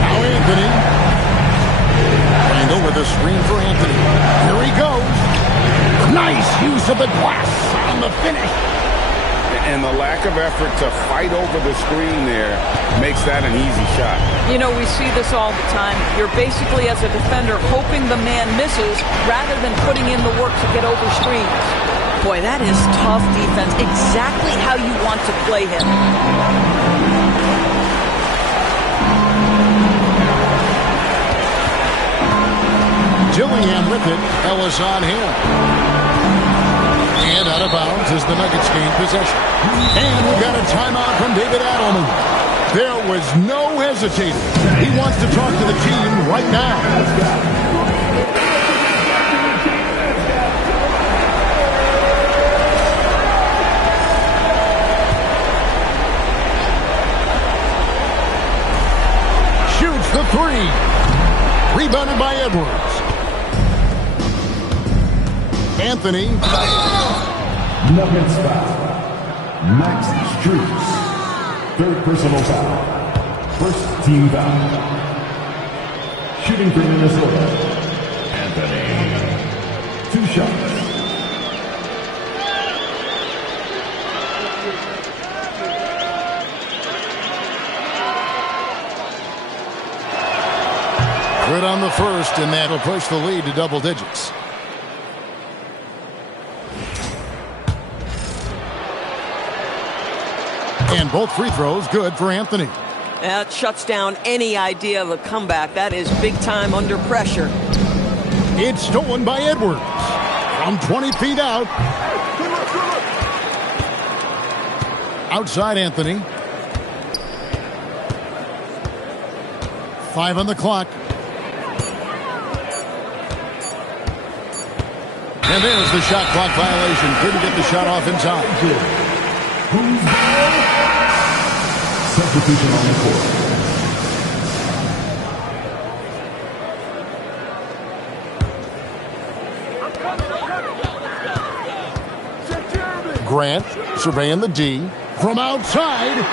Now Anthony. Playing over the screen for Anthony. Here he goes. Nice use of the glass on the finish. And the lack of effort to fight over the screen there makes that an easy shot. You know, we see this all the time. You're basically, as a defender, hoping the man misses rather than putting in the work to get over screens. Boy, that is tough defense. Exactly how you want to play him. Dillingham with it. Ellis on him. And out of bounds as the Nuggets gain possession. And we got a timeout from David Adelman. There was no hesitating. He wants to talk to the team right now. Shoots the 3. Rebounded by Edwards. Anthony. Nuggets foul. Max Strus. 3rd personal foul. 1st team foul. Shooting for Minnesota. Anthony. 2 shots. Good on the first, and that'll push the lead to double digits. And both free throws good for Anthony. That shuts down any idea of a comeback. That is big time under pressure. It's stolen by Edwards. From 20 feet out. Outside Anthony. 5 on the clock. And there's the shot clock violation. Couldn't get the shot off in time. Substitution on the court. Grant surveying the D from outside.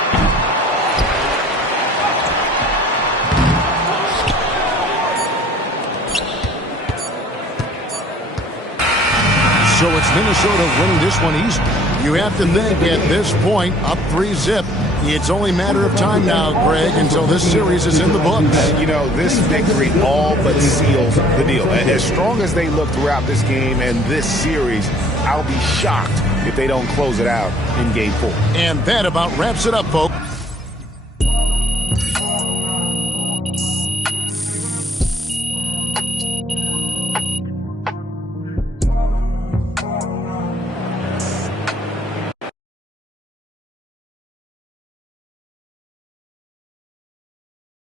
So it's Minnesota winning this one easy. You have to think at this point, up 3-zip. It's only a matter of time now, Greg, until this series is in the books. You know, this victory all but seals the deal. As strong as they look throughout this game and this series, I'll be shocked if they don't close it out in Game 4. And that about wraps it up, folks.